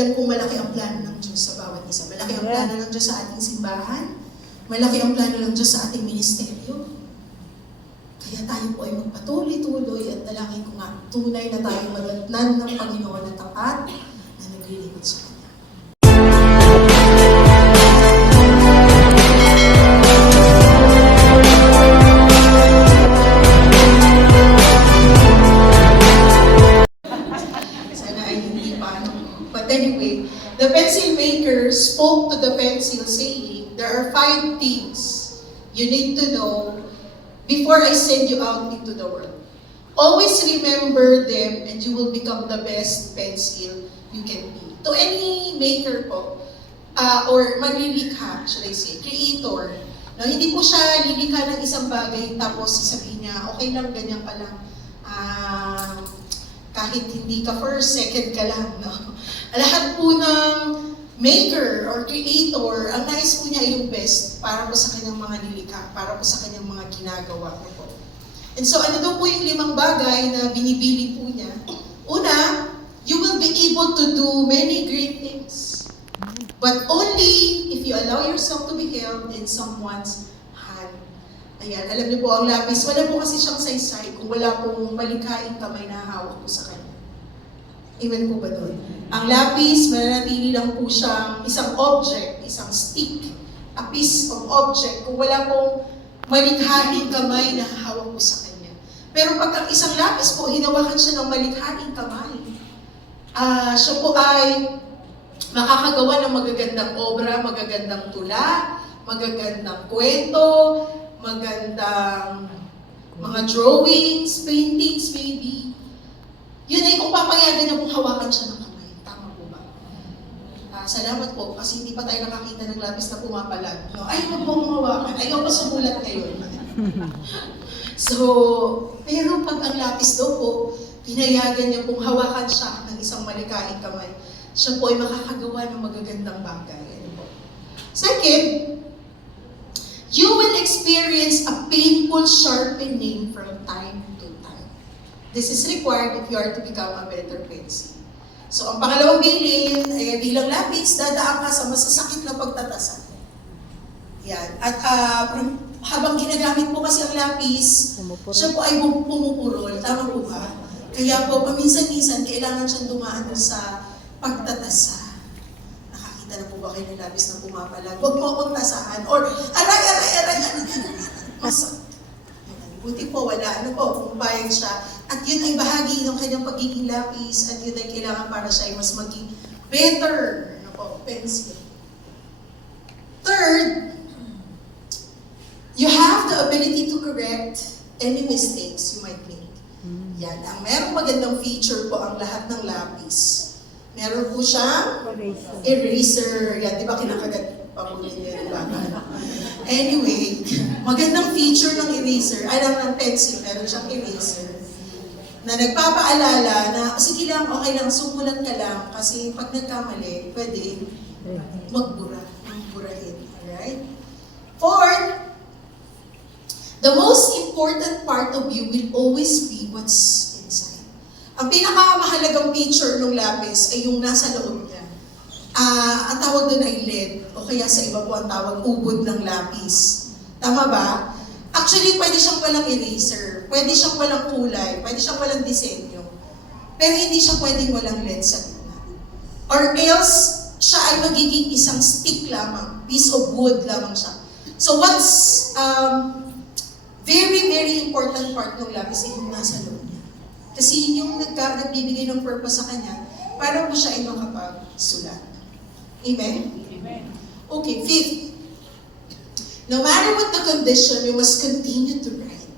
Alam kong malaki ang plano ng Diyos sa bawat isa. Malaki ang plano ng Diyos sa ating simbahan. Malaki ang plano ng Diyos sa ating ministeryo. Kaya tayo po ay magpatuloy-tuloy at dalangin ko nga, tunay na tayo madatnan ng Panginoon na tapat na naglilingkod sa Kanya. Sana ay hindi pa. But anyway, the pencil maker spoke to the pencil saying, there are 5 things you need to know before I send you out into the world. Always remember them and you will become the best pencil you can be. To any maker po, or manlilikha, should I say, creator, no, hindi po siya lilikha ng isang bagay tapos sasabihin niya, okay lang, ganyan ka lang. Kahit hindi ka first, second ka lang. No? Lahat po ng maker or creator, ang nais po niya yung best para po sa kanyang mga nilikha, para po sa kanyang mga ginagawa po. And so ano daw po yung 5 bagay na binibili po niya? Una, you will be able to do many great things. But only if you allow yourself to be held in someone's hand. Ayan, alam niyo po ang lapis, wala po kasi siyang saysay kung wala pong malikhaing kamay na hawak po sa kanya. Amen po ba doon? Ang lapis, mananatili lang po siyang isang object, isang stick, a piece of object, kung wala pong malikhaing kamay na hawak po sa kanya. Pero pag ang isang lapis po, hinawakan siya ng malikhaing kamay, siya po ay makakagawa ng magagandang obra, magagandang tula, magagandang kwento, magandang mga drawings, paintings maybe. Yun ay kung papayagan niya pong hawakan siya ng kamay. Tama po ba? Salamat po kasi hindi pa tayo nakakita ng lapis na pumapalag. No? Ay, wag po hawakan. Ayaw pa sumulat ngayon. So, pero pag ang lapis daw po, pinayagan niya pong hawakan siya ng isang malikhaing kamay, siya po ay makakagawa ng magagandang bagay. Ano po? Second, you will experience a painful sharpening from time to time. This is required if you are to become a better pencil. So, ang pangalawang bilin ay bilang lapis, dadaan ka sa masasakit na pagtatasan. Yan. At habang ginagamit po kasi ang lapis, siya po ay pumupurol. Tama po ba? Kaya po, paminsan-minsan, kailangan siyang dumaan sa pagtatasa. Nakakita na po ba kayo ng labis na pumapalag? Huwag mo akong tasahan. Or, aray. Masa. Buti po, wala. Ano po, pumayag siya. At yun ay bahagi ng kanyang pagiging lapis. At yun ay kailangan para siya ay mas maging better. Ano po, pencil. Third, you have the ability to correct any mistakes you might make. Yan. Ang merong magandang feature po ang lahat ng lapis. Meron po siyang eraser. Yan, di ba kinakagat pa po niya yung baka? Anyway, magandang feature ng eraser, ng pencil, meron siyang eraser, na nagpapaalala na, sige lang, okay lang, sumulat ka lang, kasi pag nagkamali, pwede magburahin. Alright? Fourth, the most important part of you will always be what's inside. Ang pinakamahalagang feature ng lapis ay yung nasa loob niya. Ang tawag doon ay lead, o kaya sa iba po ang tawag ubod ng lapis. Tama ba? Actually, pwede siyang walang eraser, pwede siyang walang kulay, pwede siyang walang disenyo. Pero hindi siya pwedeng walang lead sa gitna. Or else, siya ay magiging isang stick lamang, piece of wood lamang siya. So what's very, very important part ng lapis ay yung nasa loob niya. Kasi yun yung nagbibigay ng purpose sa kanya para po siya ay makapagsulat. Amen? Amen. Okay, fifth. No matter what the condition, you must continue to write.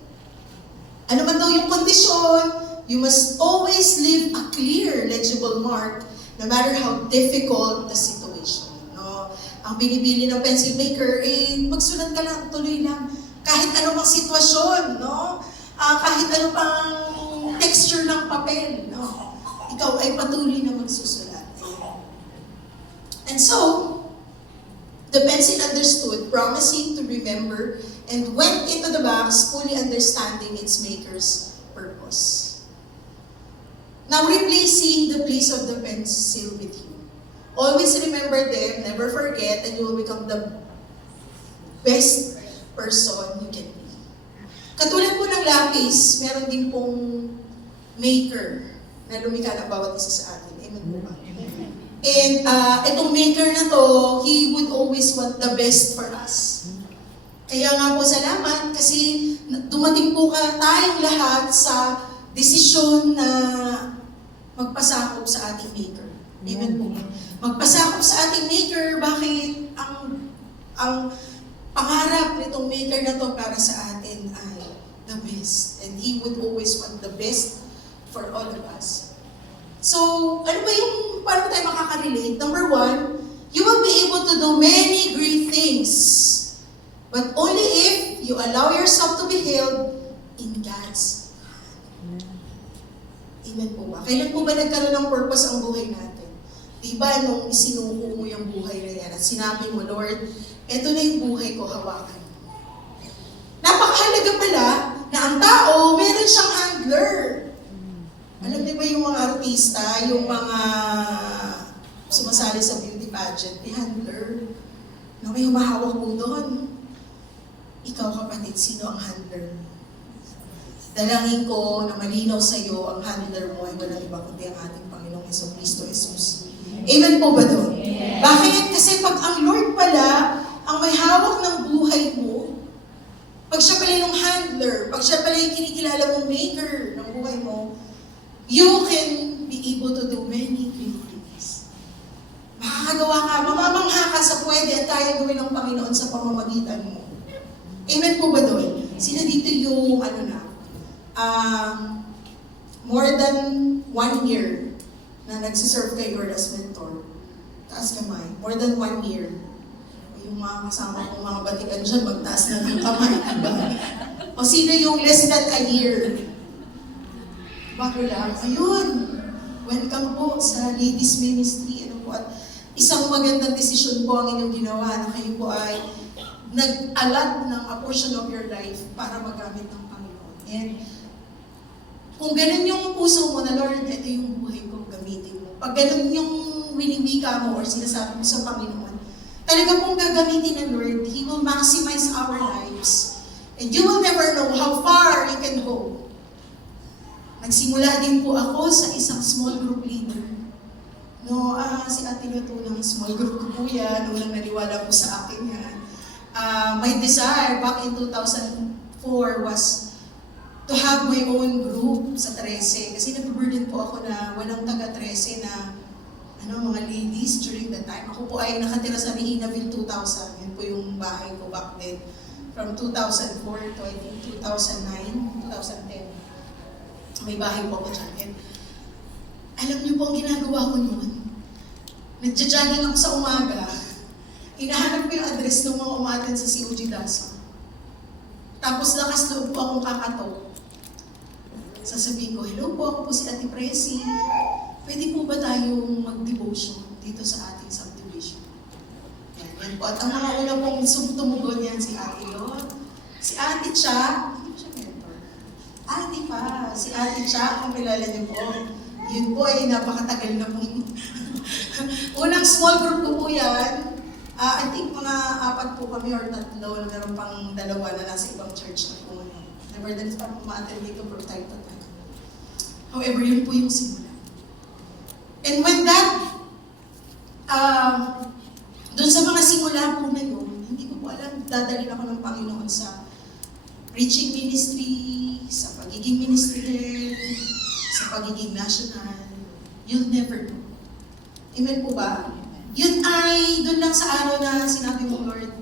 Ano man daw yung kondisyon, you must always leave a clear, legible mark no matter how difficult the situation. No? Ang binibili ng pencil maker, magsulat ka lang, tuloy lang. Kahit anong sitwasyon, no? Kahit anong pang texture ng papel, no? Ikaw ay patuloy na magsusulat. And so, the pencil understood, promising to remember, and went into the box, fully understanding its maker's purpose. Now, replacing the place of the pencil with you. always remember them, never forget, and you will become the best person you can be. Katulad po ng lapis, meron din pong maker na lumikha ng bawat isa sa atin. Amen po ba? And itong maker na to, he would always want the best for us. Kaya nga po salamat kasi dumating po tayong lahat sa desisyon na magpasakop sa ating maker. Amen po ba? Magpasakop sa ating maker, bakit ang pangarap nitong maker na to para sa atin ay the best. And he would always want the best for all of us. So, ano ba yung, paano tayo makaka-relate? Number one, you will be able to do many great things. But only if you allow yourself to be held in God's hand. Amen po ba? Kailan po ba nagkaroon ng purpose ang buhay natin? Diba nung isinuko mo yung buhay na yan at sinabi mo, Lord, eto na yung buhay ko, hawakan. Napakahalaga pala na ang tao, meron siyang handler. Alam niyo ba yung mga artista, yung mga sumasali sa beauty pageant, may handler. No, may humahawak po doon. Ikaw kapatid, sino ang handler mo? Dalangin ko na malinaw sa iyo ang handler mo ay walang iba kundi ang ating Panginoong Kristo Jesus. Amen po ba doon? Bakit? Kasi pag ang Lord pala ang may hawak ng buhay mo, pag siya pala yung handler, pag siya pala yung kinikilala mong maker ng buhay mo, you can be able to do many great things. Makakagawa ka, mamamangha ka sa pwede at kaya gawin ng Panginoon sa pamamagitan mo. Amen po ba doon? Sino dito yung more than 1 year na nagsiserve kay Lord as mentor? Taas kamay. More than 1 year. Yung mga kasama kong mga batikan dyan, magtaas na ng kamay. O sino yung less than a year? Bago lang. Ayun. Welcome po sa Ladies Ministry. At isang magandang desisyon po ang inyong ginawa na kayo po ay nag-alat ng a portion of your life para magamit ng Panginoon. And kung ganun yung puso mo na, Lord, ito yung buhay ko, gamitin mo. Pag ganun yung winiwika mo or sinasabi mo sa Panginoon, talaga pong gagamitin ng Lord, He will maximize our lives. And you will never know how far you can go. Nagsimula din po ako sa isang small group leader. No, si Ate Luto ng small group ko po yan, nung naniwala po sa akin yan. My desire back in 2004 was to have my own group sa 13. Kasi nabiburden po ako na walang taga-13 na mga ladies during that time. Ako po ay nakatira sa Rehinaville 2000. Yun po yung bahay ko back then. From 2004 to I think 2009, 2010. May bahay po ako dyan. And alam niyo po ang ginagawa ko noon. Nagja-jogging ako sa umaga. Hinahanap ko yung address ng mga umaten sa COG Daso. Tapos lakas loob po akong kakato. Sasabihin ko, hello po, ako po si Ate Presi. Pwede po ba tayong mag-devotion dito sa ating subdivision? Yan po. At ang mga una pong tumugon yan, si Ate Lot, si Ate Cha, hindi siya mentor. Ate pa, si Ate Cha, kung kilala niyo po. Yun po ay napakatagal na po. Unang small group ko po yan. I think mga 4 po kami or 3, meron pang 2 na nasa ibang church na po. Nevertheless, parang umaattend dito for time to time. However, yun po yung simula. And when that, dun sa mga simula po na yun, hindi ko po alam, dadalhin ako ng Panginoon sa preaching ministry, sa pagiging ministry, sa pagiging national. You'll never know. Amen po ba? Yun ay, doon lang sa araw na sinabi mo, Lord,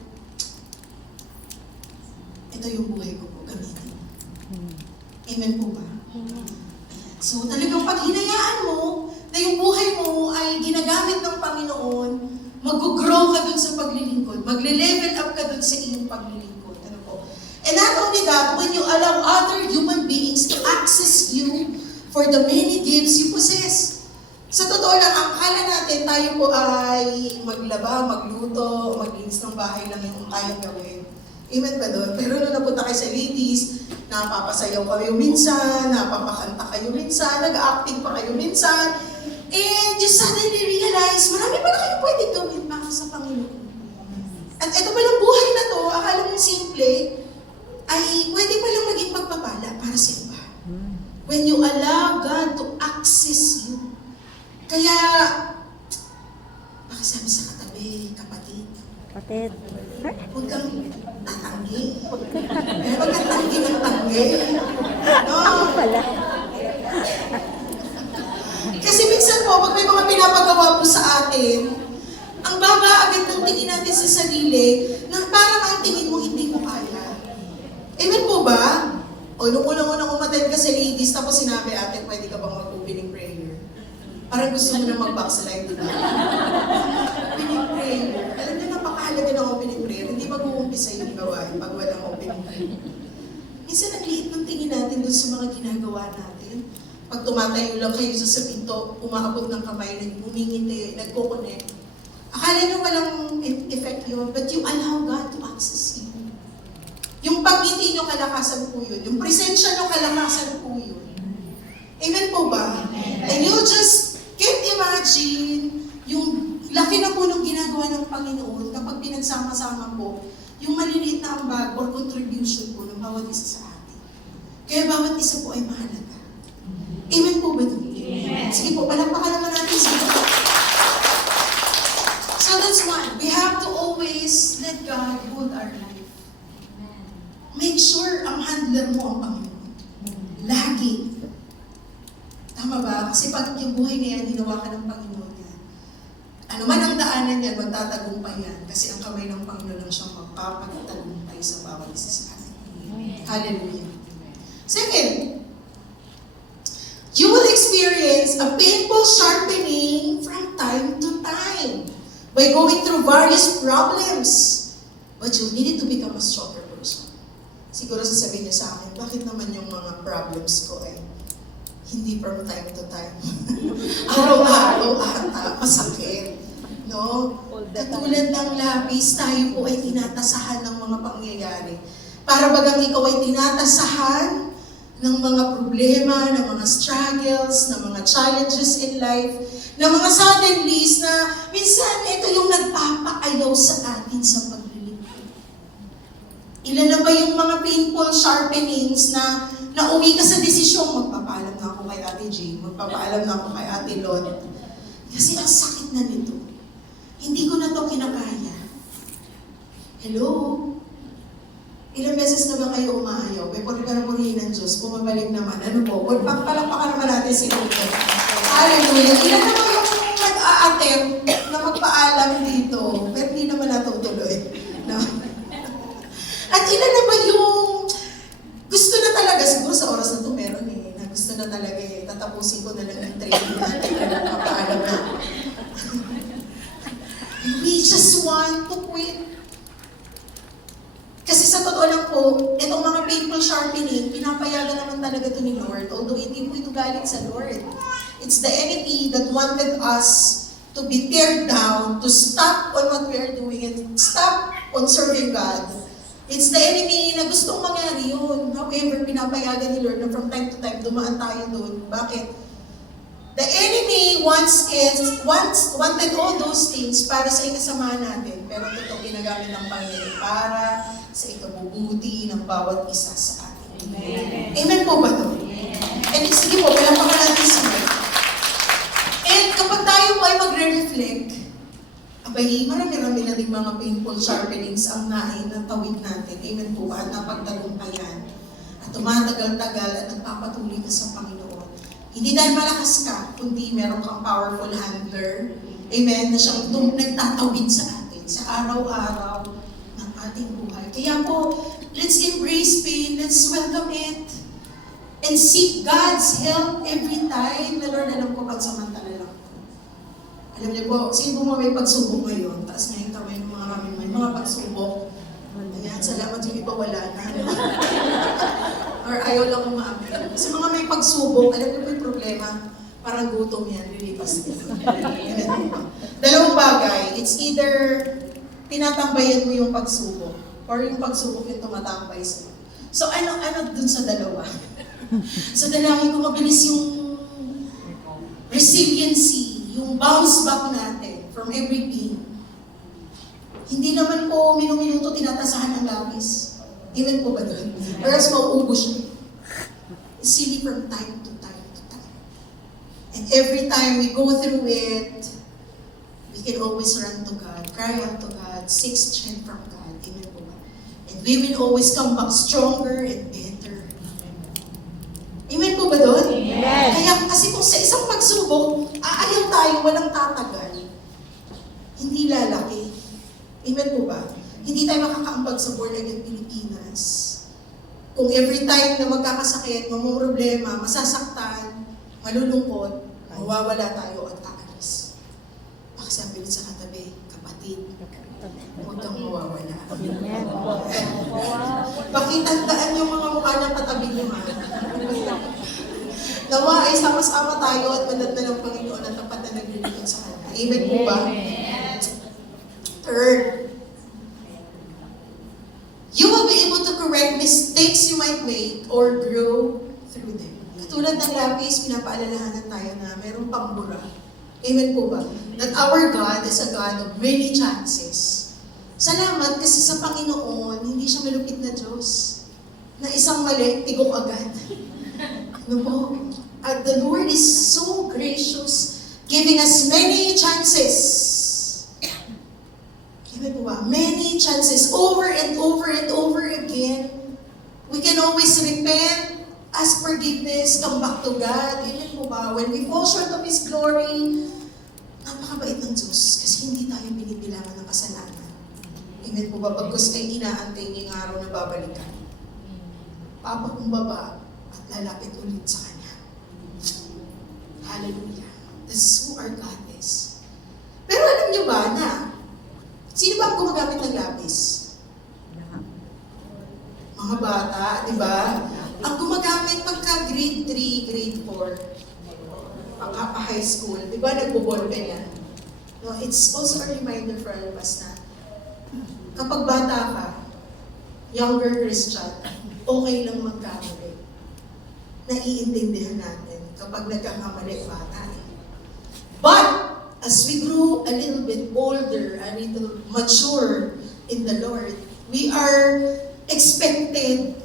ito yung buhay ko po, gamitin. Amen po ba? So talagang pag hinayaan mo na yung buhay mo ay ginagamit ng Panginoon, mag-grow ka dun sa paglilingkod, magle-level up ka dun sa iyong paglilingkod. Ano po? And not only that, when you allow other human beings to access you for the many gifts you possess. Sa totoo lang, akala natin tayo po ay maglaba, magluto, maglinis ng bahay lang yung kayang gawin. Amen ba doon? Pero nung napunta kayo sa ladies, napapasayaw kayo minsan, napapakanta kayo minsan, nag-acting pa kayo minsan, and you suddenly realize, marami pa na kayong Kapatid. Huwag kang tatanggi. Huwag kang tanggi ng tanggi. No? Wala. Kasi minsan po, pag may mga pinapagawa po sa atin, ang baba agad ng tingin natin sa sarili, nang parang ang tingin mo hindi mo kaya. Amen po ba? O, nung unang-unang umattend ka sa ladies, tapos sinabi, ate, pwede ka bang mag-opening prayer? Parang gusto mo na mag-backslide, di ba? Opening prayer. Alam niyo, napakahalaga ng opening prayer. Hindi mag-uumpisa yung gawain pag walang opening prayer. Minsan, ang liit ng tingin natin dun sa mga ginagawa natin. Pag tumatayo lang kayo sa pinto, umaabot ng kamay, humingiti, nagko-connect. Akala nyo walang effect yun, but you allow God to access you. Yung pagngiti nyo, kalakasan po yun. Yung presensya nyo, kalakasan po yun. Amen po ba? And you just can't imagine yung laki na po ng ginagawa ng Panginoon kapag pinagsama-sama po yung maliliit na ambag or contribution po ng bawat isa sa atin. Kaya bawat isa po ay mahalaga. Amen po ba ito? Sige po, palakpakan naman natin sa So that's one. We have to always let God hold our life. Make sure ang handler mo ang Panginoon. Lagi. Tama ba? Kasi pag yung buhay na yan, hinawakan ng Panginoon yan. Ano man ang daanan yan, magtatagumpay yan. Kasi ang kamay ng Panginoon lang siyang magpapagtagumpay sa bawat isa sa atin. Hallelujah. Second, you will experience a painful sharpening from time to time. By going through various problems, but you needed to become a stronger person. Siguro sasabihin niyo sa akin, bakit naman yung mga problems ko ay hindi from time to time? Araw-araw ata, masakit. No? Katulad ng labis, tayo po ay tinatasahan ng mga pangyayari. Para bagang ikaw ay tinatasahan ng mga problema, ng mga struggles, ng mga challenges in life, ng mga suddenlies na minsan ito yung nagpapaayaw sa atin sa paglilingkod. Ilan na ba yung mga painful sharpenings na nauwi ka sa desisyong magpapaalam na ako kay Ate Jane, magpapaalam na ako kay Ate Lot. Kasi ang sakit na nito. Hindi ko na to kinakaya. Hello? Ilang beses na ba kayo umaayaw? May purihin ng Diyos, bumabalik naman. Ano po? Palakpakan naman natin si Lord. Hallelujah. Ilan na ba yung nag-a-attempt na magpaalam dito, pero hindi naman natutuloy. No? At ilan na ba yung gusto na talaga, siguro sa oras na ito meron na gusto na talaga tatapusin ko na lang yung training natin na magpapaalam na. We just want to quit. Kasi sa totoo lang po, itong mga painful sharpening, pinapayagan naman talaga ito ni Lord, although hindi po ito galing sa Lord. It's the enemy that wanted us to be teared down, to stop on what we are doing, and stop on serving God. It's the enemy na gustong mangyari yun. However, pinapayagan ni Lord na from time to time, dumaan tayo doon. Bakit? The enemy wanted all those things para sa ikasama natin. Pero ito ginagamit ng Panginoon para sa ikabubuti ng bawat isa sa atin. Amen. Amen po ba ito? And sige po, palakpakan natin sa Lord. And kapag tayo po ay magre-reflect, abay, marami-rami na din mga painful sharpenings ang natawid natin. Amen po ba? At napagtagumpayan. At tumatagal-tagal at nagpapatuloy ka sa Panginoon. Hindi dahil malakas ka, kundi meron kang powerful handler. Amen? Na siyang nagtatawid sa atin, sa araw-araw ng ating buhay. Kaya po, let's embrace pain, let's welcome it, and seek God's help every time. Na Lord, alam ko pagsamantala lang. Alam niyo po, sino po may pagsubok ngayon? Taas nga yung kamay ng mga kami, may mga pagsubok. Ayan, salamat yung iba wala na. Or ayaw lang umaamin. Kasi mga may pagsubok, alam niyo po yung problema, parang gutom yan, lilipas din. Dalawang bagay, it's either tinatambayan mo yung pagsubok, or yung pagsubok yung tumatambay sa'yo. So ano dun sa dalawa? So dalawin ko mabilis yung resiliency, yung bounce back natin from every pain. Hindi naman po minuminuto tinatasahan ang labis. Amen po ba doon? Or else mauubos siya. It's really from time to time to time. And every time we go through it, We can always run to God, cry unto God, seek strength from God. Amen po ba? And we will always come back stronger and better. Amen po ba doon? Amen. Kaya kasi kung sa isang pagsubok, aayaw tayo, walang tatagal, hindi lalaki. Amen po ba? Hindi tayo makakaambag sa born again Pilipinas. Kung every time na magkakasakit, problema, masasaktan, malulungkot, mawawala tayo at aalis. Pakisabi rin sa katabi, kapatid, huwag kang mawawala. Amen. Pakitandaan yung mga mukha ng katabi niyo, ha? Nawa ay sama-sama tayo at manat na ng Panginoon at tapat na naglilingkod sa Kanya. Amen po ba? Third, you will be able to correct mistakes you might make or grow through them. Katulad ng lapis, pinapaalalahanan tayo na mayroong pambura. Amen po ba? That our God is a God of many chances. Salamat kasi sa Panginoon, hindi siya malupit na Diyos. Na isang mali, tigok agad. Ano po? At the Lord is so gracious, giving us many chances. Amen po ba? Many chances, over and over and over again. We can always repent, ask forgiveness, come back to God. Amen po ba? When we fall short of His glory, napakabait ng Diyos kasi hindi tayo binibilangan ng kasalanan. Amen po ba? Pagkus ay inaantay niya yung araw na babalikan. Papakumbaba at lalapit ulit sa Kanya. Hallelujah. That's who our God is. Pero alam niyo ba na sino ba ang gumagamit ng lapis? Mga bata, di ba? Ang gumagamit pagka grade 3, grade 4, pagka-high school, di ba nagbo-ballpen yan? No, it's also a reminder for all of us na kapag bata ka, younger Christian, okay lang magkamali. Naiintindihan natin kapag nagkakamali bata. But, as we grow a little bit older, a little mature in the Lord, we are expected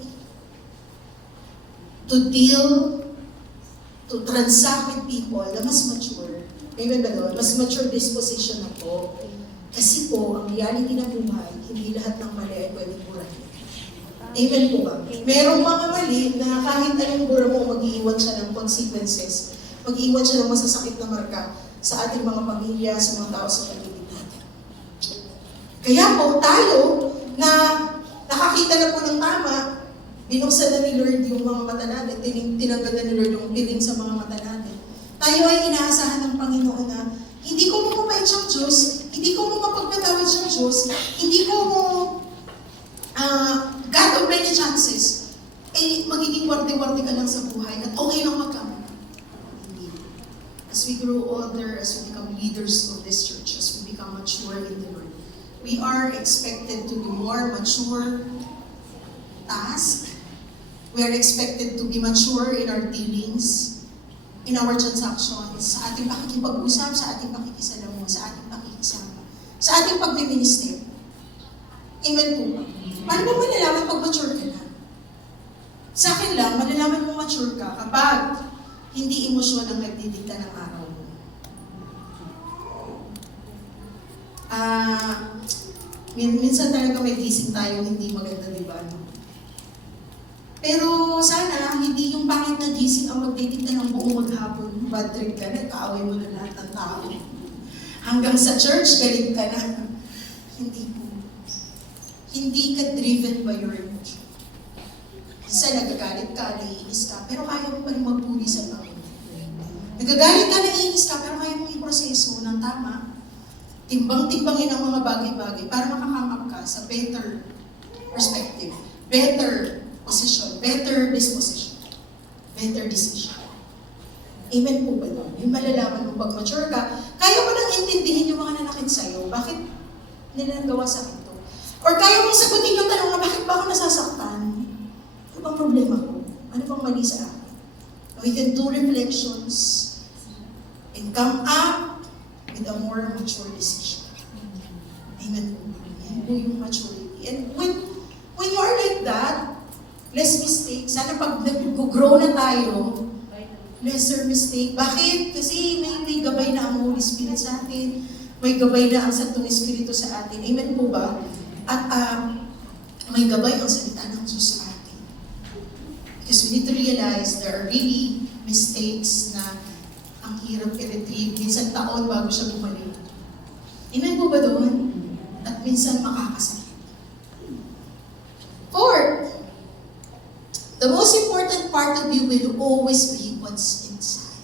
to deal, to transact with people na mas mature. Amen ba doon? Mas mature disposition na po. Kasi po, ang reality ng buhay, hindi lahat ng mali ay pwedeng burahin. Amen po ba? Merong mga mali na kahit anong bura mo, mag-iiwan siya ng consequences. Mag-iiwan siya ng masasakit na marka sa ating mga pamilya, sa mga tao sa paligid natin. Kaya po, tayo na nakakita na po ng tama, binuksan na ni Lord yung mga mata natin, tinanggad na ni Lord yung piling sa mga mata natin. Tayo ay inaasahan ng Panginoon na hindi ko mo mapait siyang Diyos, hindi ko mo mapagpatawad siyang Diyos, hindi ko mo God of many chances, eh magiging warte-warte ka lang sa buhay at okay lang magkamali. As we grow older, as we become leaders of this church, as we become mature in the Lord, we are expected to do more mature tasks. We are expected to be mature in our dealings, in our transactions, sa ating pakikipag-usap, sa ating pakikisalamuha, sa ating pakikisama, sa ating pagmiminister. Amen po ba? Paano ba malalaman pag mature ka na? Sa akin lang, malalaman mo mature ka kapag hindi emosyon ang nagdidikta ng araw mo. Minsan talaga may gising tayo, hindi maganda, di ba? Pero sana, hindi yung pangit na gising ang magdidikta ng buong maghapon. Bad trip ka na, kaaway mo na lahat ng tao. Hanggang sa church, galing ka na. Hindi po. Hindi ka driven by your emotion. Kasi nagagalit ka, naiinis ka, pero kaya mo pa rin magpuri sa Panginoon. Nagagalit ka, naiinis ka, pero kaya mong iproseso ng tama. Timbang-timbangin ang mga bagay-bagay para makakamap ka sa better perspective, better position, better disposition, better decision. Amen po ba doon? Yung malalaman mo pag mature ka, kaya mo nang intindihin yung mga nanakit sa'yo. Bakit nila nagawa sa akin to? Or kaya mong sagutin yung tanong na bakit ba ako nasasaktan? Ano bang problema ko? Ano bang mali sa akin? We can do reflections and come up with a more mature decision. Amen po. Yan po yung maturity. And when you are like that, less mistake. Sana pag nag-grow na tayo, lesser mistake. Bakit? Kasi may gabay na ang Holy Spirit sa atin. May gabay na ang Santong Espiritu sa atin. Amen po ba? At may gabay ang salita ng Diyos sa atin. Because we need to realize there are really mistakes na ang hirap i-retrieve. Minsan taon bago siya bumalik. Amen po ba doon? At minsan makakasakit. Fourth, the most important part of you will always be what's inside.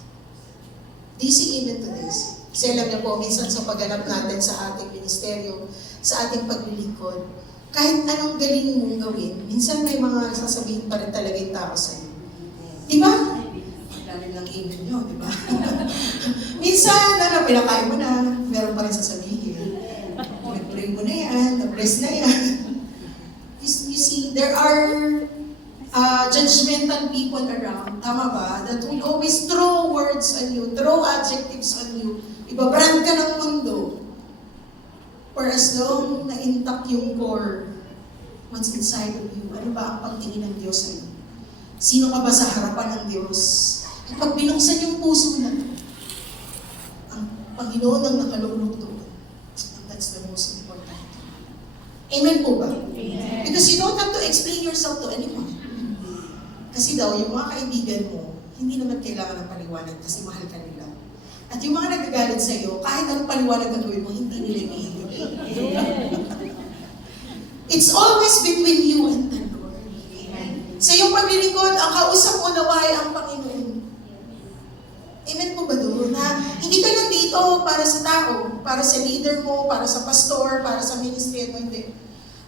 Do you see amen to this? Kasi alam niyo po, minsan sa pagganap natin sa ating ministeryo, sa ating paglilingkod, kahit anong galing mong gawin, minsan may mga sasabihin pa rin talaga yung tao sa'yo. Di ba? Lalim ng amen nyo, di ba? Minsan, pinakain mo na, meron pa rin sasabihin. Nag-pray mo na yan, nag-bless na yan. You see, there are judgmental people around, tama ba? That will always throw words on you, throw adjectives on you. Ibabrand ka ng mundo. For as long na intact yung core, what's inside of you, ano ba ang pagtingin ng Diyos sa'yo? Sino ka ba sa harapan ng Diyos? At pag binuksan yung puso na to, ang Panginoon ang nakalulog doon. And that's the most important. Amen po ba? Amen. Because you don't have to explain yourself to anyone. Kasi daw, yung mga kaibigan mo, hindi naman kailangan ng paliwanag kasi mahal ka nila. At yung mga nagagalit sa iyo, kahit anong paliwanag ang gawin mo, hindi nila iibig. It's always between you and the Lord. Amen. Sa iyong paglilingkod, ang kausap mo naway ang Panginoon. Amen po ba doon? Na hindi ka nandito para sa tao, para sa leader mo, para sa pastor, para sa ministry, hindi.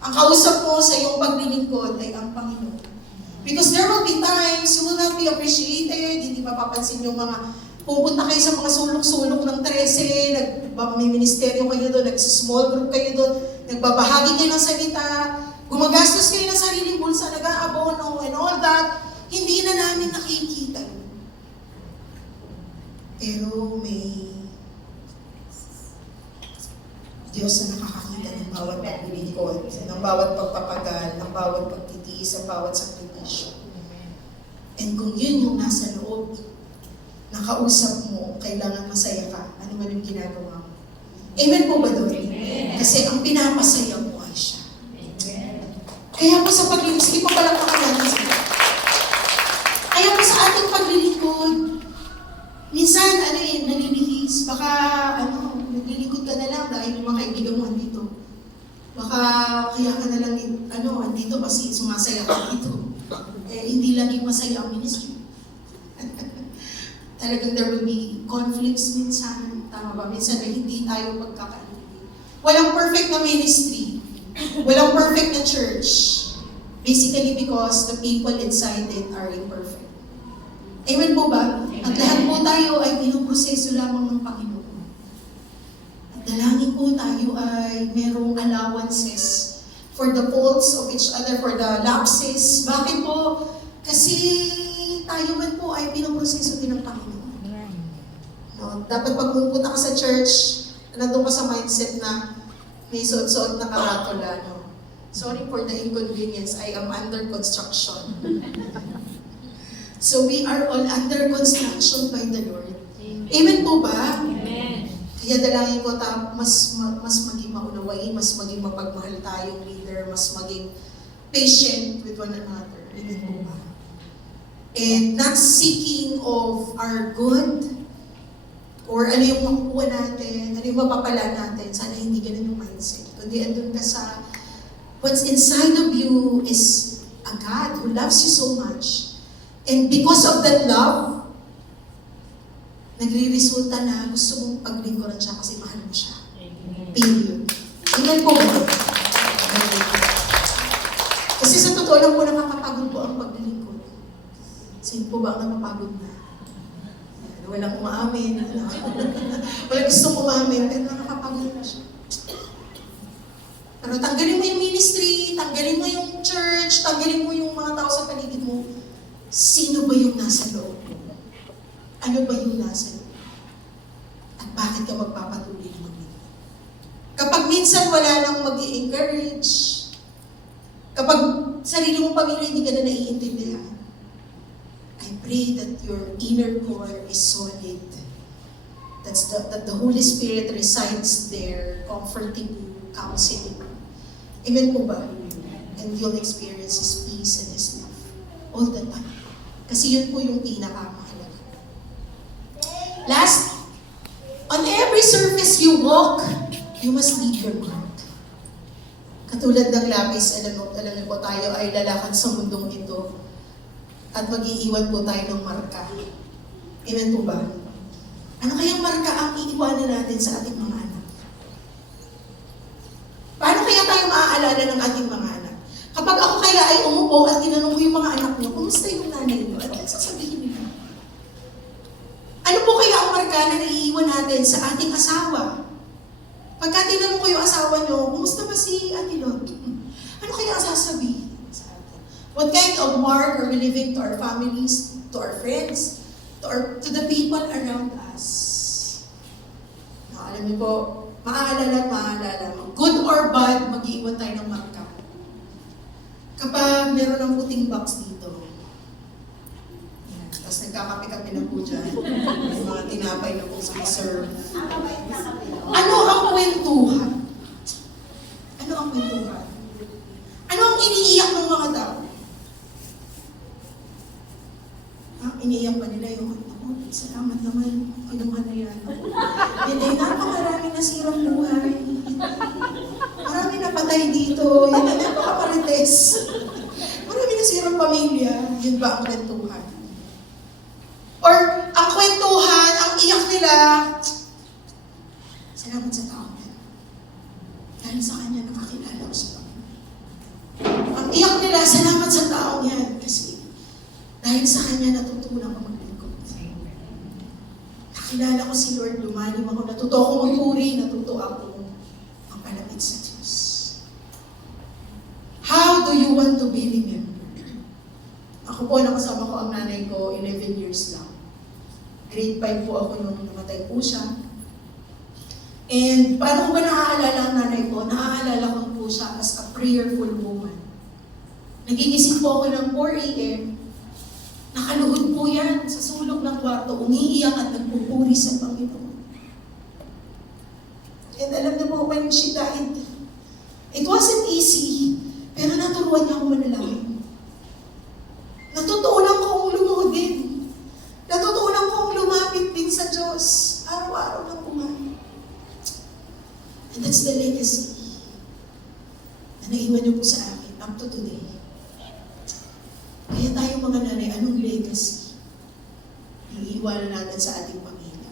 Ang kausap mo sa iyong paglilingkod ay ang Panginoon. Because there will be times you will not be appreciated, hindi mapapansin yung mga pupunta kayo sa mga sulok-sulok ng 13, may ministeryo kayo doon, nag-small group kayo doon, nagbabahagi kayo ng salita, gumagastos kayo ng sariling bulsa, nag-aabono, and all that, hindi na namin nakikita. Pero may Diyos na nakakakita ng bawat paglilingkod, ng bawat pagpapagal, ng bawat pagtitiis, ng bawat sakripisyo. And kung yun yung nasa loob, nakausap mo, kailangan masaya ka, ano man yung ginagawa mo. Amen po ba doon? Amen. Kasi ang pinapasaya mo ay siya. Amen. Kaya po sa paglilingkod, sige po palang natin sila. Kaya po sa ating paglilingkod, minsan, nalilihis, baka, naglilingkod ka na lang dahil yung mga kaibigan mo andito. Baka, kaya ka na lang, andito kasi sumasaya ka dito. Hindi laging masaya ang ministry. Talagang there will be conflicts minsan, tama ba? Minsan na hindi tayo magkakaintindi. Walang perfect na ministry. Walang perfect na church. Basically because the people inside it are imperfect. Amen po ba? At lahat po tayo ay pinuproseso lamang ng Panginoon. At dalangin po tayo ay merong allowances for the faults of each other, for the lapses. Bakit po? Kasi tayo man po ay pinuproseso din ng Panginoon. No, dapat pag pumunta ka sa church, nandun ka sa mindset na may suot-suot na karatula. No? Sorry for the inconvenience, I am under construction. So we are all under construction by the Lord. Amen po ba? Amen. Kaya dalangin ko mas maging maunawain, mas maging mapagmahal tayong leader, mas maging patient with one another. Amen po ba? And not seeking of our good, or ano yung makukuha natin, ano yung mapapala natin, sana hindi ganun yung mindset. Kundi andun ka sa, what's inside of you is a God who loves you so much. And because of that love, nagre-resulta na gusto mong paglingkuran siya kasi mahal mo siya. Period. Amen po ba? Kasi sa totoo lang po nakakapagod po ang paglilingkod. Sino po ba ang napapagod na? Walang umaamin. Walang gustong umaamin. Pero nakakapagod na siya. Pero tanggalin mo yung ministry, tanggalin mo yung church, tanggalin mo yung mga tao sa paligid mo. Sino ba yung nasa loob mo? Ano ba yung nasa loob? At bakit ka magpapatuloy na maglingkod? Kapag minsan wala nang mag-i-encourage, kapag sarili mong pamilya hindi ka na naiintindihan, I pray that your inner core is solid. that the Holy Spirit resides there, comforting you, counseling you. Amen po ba? And you'll experience His peace and His love all the time. Kasi yun po yung pinakamahalaga. Last, on every surface you walk, you must leave your mark. Katulad ng lapis, alam niyo po, tayo ay lalakad sa mundong ito at mag-iiwan po tayo ng marka. Amen po ba? Ano kayang marka ang iiwanan natin sa ating mga anak? Paano kaya tayo maaalala ng ating mga anak? Kapag ako kaya ay umupo at tinanong ko yung mga anak niyo, kumusta yung nanay niyo? Ano ang sasabihin nila? Ano po kaya ang marka na naiiwan natin sa ating asawa? Pagka tinanong ko yung asawa niyo, kumusta ba si Ate Lot? Ano kaya ang sasabihin sa atin? What kind of mark are we leaving to our families, to our friends, to the people around us? Alam niyo po, maaalala at maaalala. Good or bad, mag-iwan tayo ng marka. Kapag meron ng puting box dito, yan, tapos nagkakape-kape na po dyan, yung mga tinapay na po serve. Ano ang kwentuhan? Ano ang kwentuhan? Ano ang iniiyak ng mga tao? Iniiyak pa nila yung, salamat naman, kinuha na yan. Yan ay napakarami nasirang buhay. Marami na patay dito. Yan ay napakaparites. Marami nasirang pamilya. Yun ba ang kwentuhan? Or ang kwentuhan, ang iyak nila, salamat sa tao yan. Dahil sa kanya nakakilala ko sa Panginoon. Ang iyak nila, salamat sa tao yan. Kasi dahil sa kanya natutunan ko maglingkod. Nakilala ko si Lord, lumalim ako, natuto ako magpuri, natuto ako magpalapit sa Diyos. How do you want to be remembered? Ako po, nakasama ko ang nanay ko, 11 years lang. Grade 5 po ako nung namatay po siya. And paano ko ba naaalala ang nanay ko? Naaalala ko po siya as a prayerful woman. Nagigising po ako ng 4 a.m. Nakaluhod po yan sa sulok ng kwarto, umiiyak at nagpupuri sa Panginoon. And alam niyo po, when she died, it wasn't easy, pero naturuan niya akong manalangin. Natutunan kong lumuhod din. Natutunan kong lumapit din sa Diyos, araw-araw ng buhay. And that's the legacy na naiwan niyo po sa akin up to today. Kaya tayo mga nanay, anong legacy yung iiwanan natin sa ating pamilya?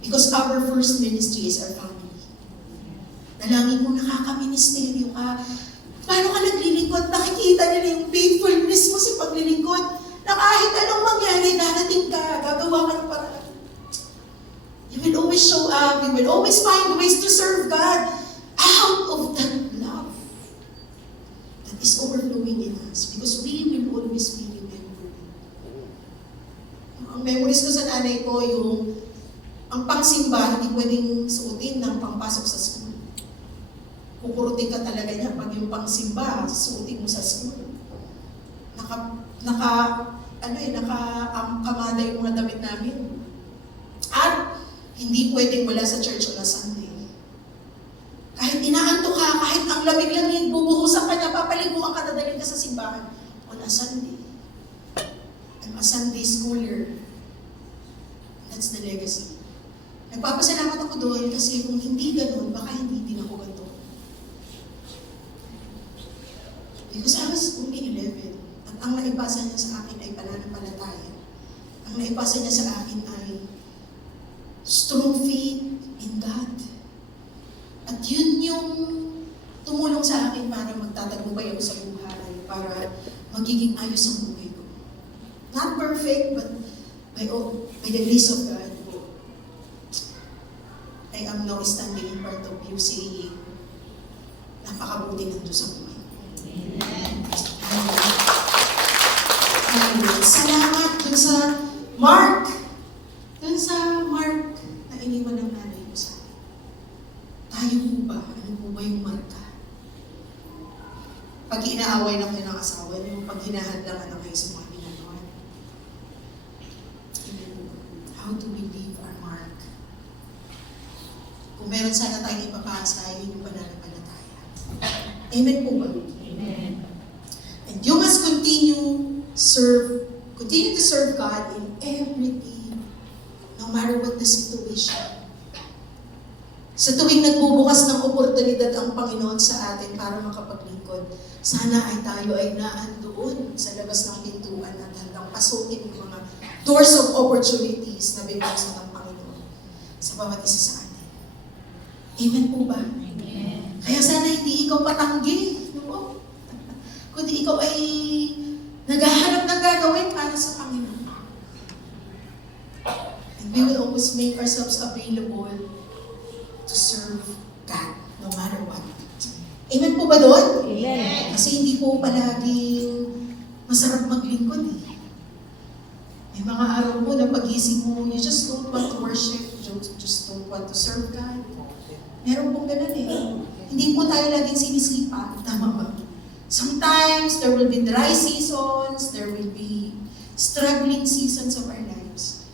Because our first ministry is our family. Dalangin mo, nakaka-ministeryo ka. Paano ka naglilingkod? Nakikita nila yung faithfulness mo sa paglilingkod. Na kahit anong mangyari, darating ka, gagawa ka ng paraan. You will always show up. You will always find ways to serve God out of that love that is overflowing in us. Because we will always be remembered. Ang memories ko sa nanay ko, yung ang pangsimba, hindi pwedeng suotin ng pangpasok sa school. Kukurutin ka talaga niya pag yung pangsimba, suotin mo sa school. Kamada yung mga damit namin. At hindi pwedeng wala sa church on a Sunday. Kahit inaanto ka, kahit ang lamig-lamig, bubuhusan ka niya, papaliguan ka, dadalhin ka sa simbahan on a Sunday. I'm a Sunday schooler. That's the legacy. Nagpapasalamat ako doon kasi kung hindi ganun, baka hindi din ako ganito. Because I was only 11. At ang naipasa niya sa akin ay pananampalataya. Ang naipasa niya sa akin ay strong faith in God. At yun yung tumulong sa akin para magtatagumpay ako sa buhay, para magiging ayos ang buhay ko. Not perfect, but by the grace of God, I am now standing in front of you saying, napakabuti ng Diyos ang buhay. Amen. Salamat dun sa Mark na iniwan ng nanay mo sa akin. Tayo po ba? Ano po ba yung marka? Pag inaaway na kayo ng asawa niyo, pag hinahadlangan na kayo sa mga ginagawa niyo. How do we live our Kung meron sana tayong ipapasa, yun yung pananampalataya. Amen po ba? Amen. And you must continue to serve God in everything, no matter what the situation. Sa tuwing nagbubukas ng oportunidad ang Panginoon sa atin para makapaglingkod, sana ay tayo ay naandoon sa labas ng pintuan at handang pasukin yung mga doors of opportunities na binuksan ng Panginoon sa bawat isa sa atin. Amen po ba? Amen. Kaya sana hindi ikaw patanggi, no? Kundi ikaw ay naghahanap ng gagawin para sa Panginoon. And we will always make ourselves available to serve God, no matter what. Amen po ba doon? Amen. Kasi hindi po palaging masarap maglingkod eh. May mga araw po na pagising mo, you just don't want to worship, you just don't want to serve God. Meron pong ganun eh. Hindi po tayo laging sinisipa. Tama ba? Sometimes, there will be dry seasons, there will be struggling seasons of our lives.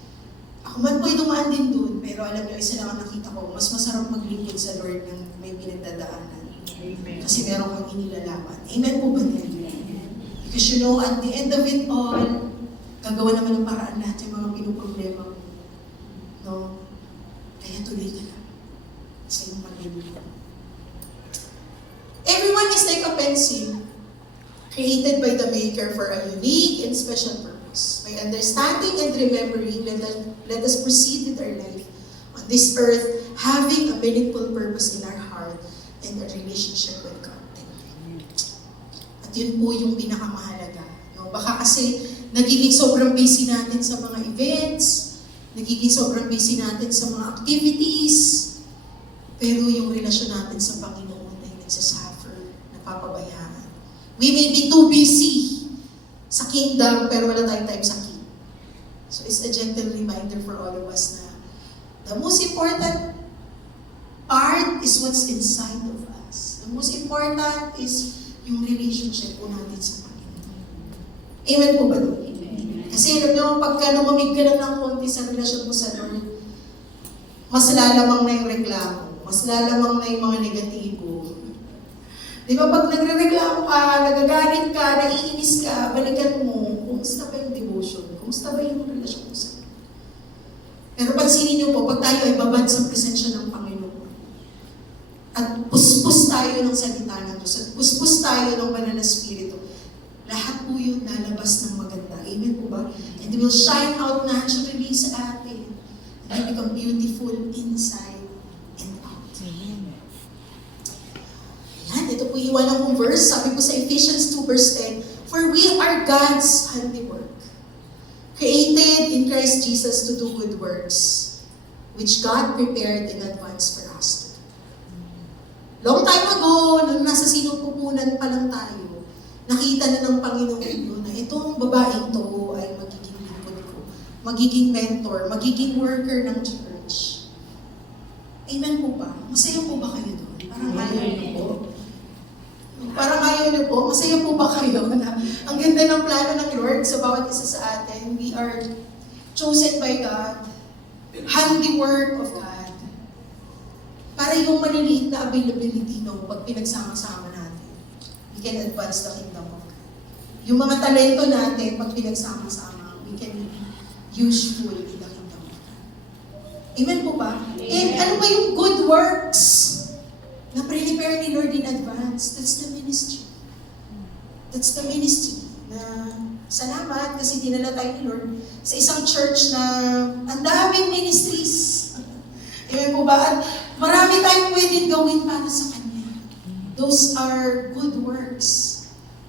Ako man po'y dumaan din doon, pero alam niyo, isa lang ang nakita ko, mas masarap maglingkod sa Lord ng may pinagdadaanan. Amen. Kasi meron kang inilalaman. Amen po ba din? Because you know, at the end of it all, gagawa naman ng paraan lahat yung mga pinuproblema mo. No? Kaya tuloy ka lang sa iyong paglilingkod. Everyone is like a pencil, created by the Maker for a unique and special purpose. By understanding and remembering, let us proceed with our life on this earth, having a meaningful purpose in our heart and a relationship with God. At yun po yung pinakamahalaga. No? Baka kasi nagiging sobrang busy natin sa mga events, nagiging sobrang busy natin sa mga activities, pero yung relasyon natin sa Panginoon ay nagsasuffer, napapabayaan. We may be too busy sa kingdom, pero wala tayong time sa king. So it's a gentle reminder for all of us na the most important part is what's inside of us. The most important is yung relationship po natin sa Panginoon. Amen po ba doon? Kasi alam nyo, pagka lumamig ka lang ng konti sa relasyon mo sa Lord, mas lalamang na yung reklamo, mas lalamang na yung mga negatibo. Di ba pag nagre-reklamo ka, nagagalit ka, naiinis ka, balikan mo, kumusta ba yung devotion? Kumusta ba yung relasyon mo sa Lord? Pero pansinin nyo po, pag tayo ay babad sa presensya ng Panginoon, at puspos tayo ng salita ng Diyos, at puspos tayo ng banal na Espiritu, lahat po yun lalabas ng maganda. Amen po ba? And it will shine out naturally sa atin. And will become beautiful inside and out. Ayan, ito po yung walang kong verse. Sabi po sa Ephesians 2 verse 10, "For we are God's handiwork, created in Christ Jesus to do good works, which God prepared in advance for us to do." Long time ago, nung nasa sinupupunan pa lang tayo, nakita na ng Panginoon yun na itong babaeng to ay magiging lingkod ko, magiging mentor, magiging worker ng church. Amen po ba? Masaya po ba kayo doon? Parang ayaw niyo po. Parang ayaw niyo po. Masaya po ba kayo na ang ganda ng plano ng Lord sa bawat isa sa atin? We are chosen by God, handiwork of God. Para yung maliliit na availability no, pag pinagsama-sama natin, we can advance the kingdom of God. Yung mga talento natin, pag pinagsama-sama, we can be useful in the kingdom of God. Amen po ba? And ano ba yung good works na prepare ni Lord in advance? That's the ministry. That's the ministry na salamat kasi dinala tayo ni Lord sa isang church na ang daming ministries. Amen po ba? At marami tayong pwedeng gawin para sa Kanya. Those are good works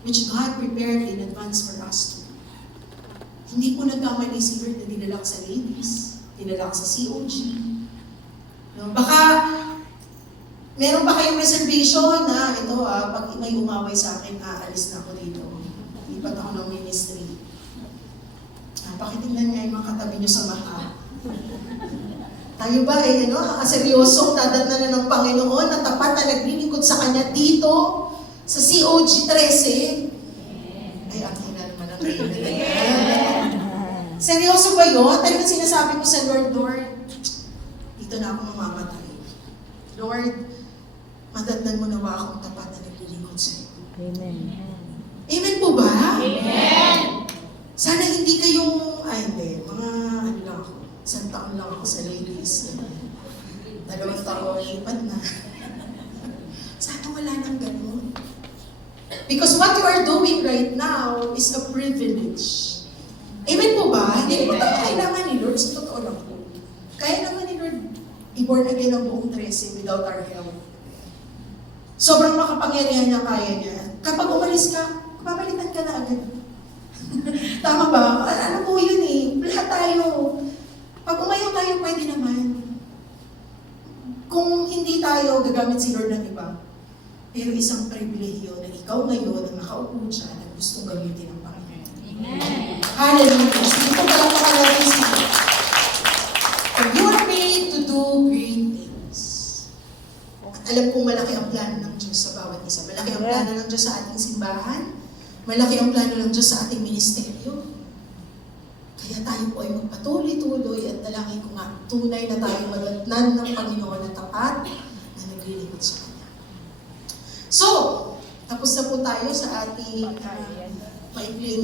which God prepared in advance for us to do. Hindi po nagkamali si Lord na dinala ka sa ladies, dinala ka sa COG. No? Baka meron ba kayong reservation na ito pag may umaway sa akin, aalis na ako dito. Lipat ako ng ministry. Pakitingnan nga yung mga katabi nyo sa mata. Tayo ba ay seryosong dadatnan na ng Panginoon na tapat na naglilingkod sa Kanya dito sa COG 13? Ay, akin na naman ang amen. Seryoso ba yun? Talagang sinasabi ko sa Lord, dito na ako mamamatay. Lord, madatnan mo nawa akong tapat na naglilingkod sa iyo. Amen. Amen po ba? Amen. Sana hindi kayong, hindi, mga ano lang ako, isang taon lang ako sa ladies. 2 taon, lipat na. Sana wala nang ganun. Because what you are doing right now is a privilege. Amen po ba? Hindi naman tayo kailangan ni Lord, sa totoo lang po. Kaya naman ni Lord, i-born again ang buong 13 without our help. Sobrang makapangyarihan niya, kaya niya. Kapag umalis ka, papalitan ka na agad. Tama ba? Ano po yun eh? Lahat tayo. Pag umayaw tayo, pwede naman. Kung hindi tayo gagamit si Lord ng iba, pero isang pribilehiyo na ikaw ngayon ang nakaupo dyan at gustong gamitin ng Panginoon. Amen. Hallelujah. Sige po, palakpakan natin si Lord. For you are made to do great things. At alam kong malaki ang plano ng Diyos sa bawat isa. Malaki ang plano ng Diyos sa ating simbahan. Malaki ang plano ng Diyos sa ating ministeryo. Kaya tayo po ay magpatuloy-tuloy at dalangin ko nga, tunay na tayo madatnan ng Panginoon na tapat na naglilingkod sa Kanya. So, tapos na po tayo sa ating maikling